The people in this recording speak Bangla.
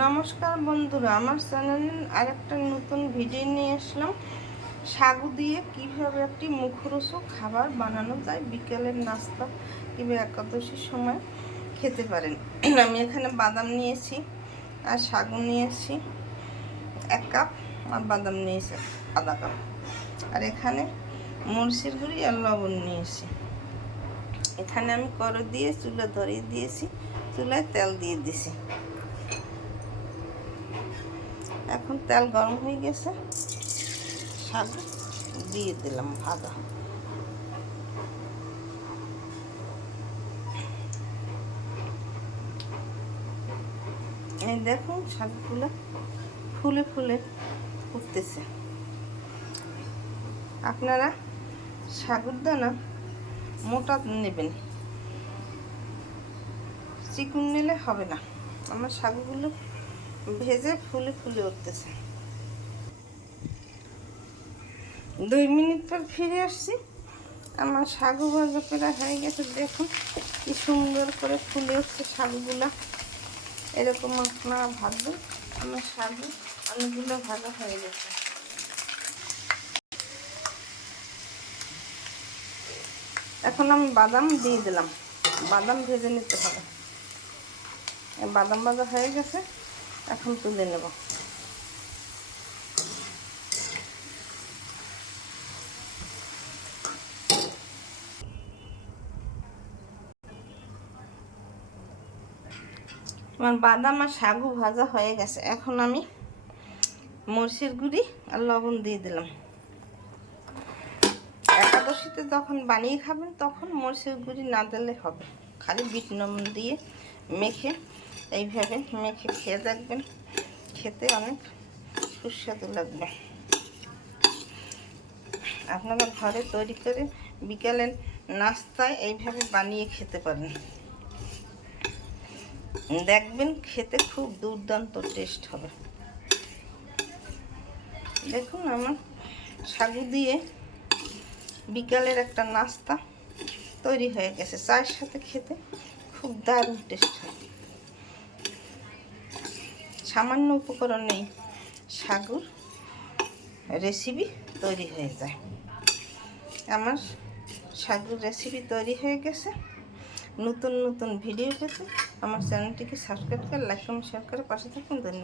নমস্কার বন্ধুরা, আমার চ্যানেলে আরেকটা নতুন ভিডিও নিয়ে আসলাম। সাগু দিয়ে কিভাবে একটি মুখরোচক খাবার বানানো যায়, বিকেলের নাস্তা কিংবা একাদশীর সময় খেতে পারেন। আমি এখানে বাদাম নিয়েছি আর সাগু নিয়েছি 1 কাপ, আর বাদাম নিয়েছি আধা কাপ, আর এখানে মরিচের গুঁড়ি আর লবণ নিয়েছি। এখানে আমি কড়াই দিয়ে চুলা ধরিয়ে দিয়েছি, চুলায় তেল দিয়ে দিয়েছি। এখন তেল গরম হয়ে গেছে, সাগু দিয়ে দিলাম ভাজা। এই দেখুন শাকগুলো ফুলে ফুলে উঠতেছে। আপনারা সাগুর দানা মোটা নেবেন, চিকুন নিলে হবে না। আমার সাগুগুলো ভেজে ফুলে ফুলে উঠতেছে। 2 মিনিট পর ফিরে আসছি, আমার সাগু ভাজা প্রায় হয়ে গেছে। দেখুন কি সুন্দর করে ফুলে উঠছে সাগুগুলা। এরকম আপনারা ভাজবেন। আমার সাগু অনেকগুলো ভাজা হয়ে গেছে। এখন আমি বাদাম দিয়ে দিলাম, বাদাম ভেজে নিতে হবে। বাদাম ভাজা হয়ে গেছে, এখন তুলে নেব। আমার বাদাম আর সাগু ভাজা হয়ে গেছে। এখন আমি মরিচের গুঁড়ি আর লবণ দিয়ে দিলাম। একাদশীতে যখন বানিয়ে খাবেন তখন মরিচের গুঁড়ি না দিলে হবে, খালি বিট লবণ দিয়ে মেখে এইভাবে মেখে খেয়ে দেখবেন, খেতে অনেক সুস্বাদু লাগবে। আপনারা ঘরে তৈরি করে বিকেলের নাস্তায় এইভাবে বানিয়ে খেতে পারেন, দেখবেন খেতে খুব দুর্দান্ত টেস্ট হবে। দেখুন আমার সাগু দিয়ে বিকালের একটা নাস্তা তৈরি হয়ে গেছে। চায়ের সাথে খেতে খুব দারুণ টেস্ট হয়। সামান্য উপকরণেই সাগুর রেসিপি তৈরি হয়ে যায়। আমার সাগুর রেসিপি তৈরি হয়ে গেছে। নতুন নতুন ভিডিও পেতে আমার চ্যানেলটিকে সাবস্ক্রাইব করে লাইক কমেন্ট শেয়ার করে পাশে থাকুন। ধন্যবাদ।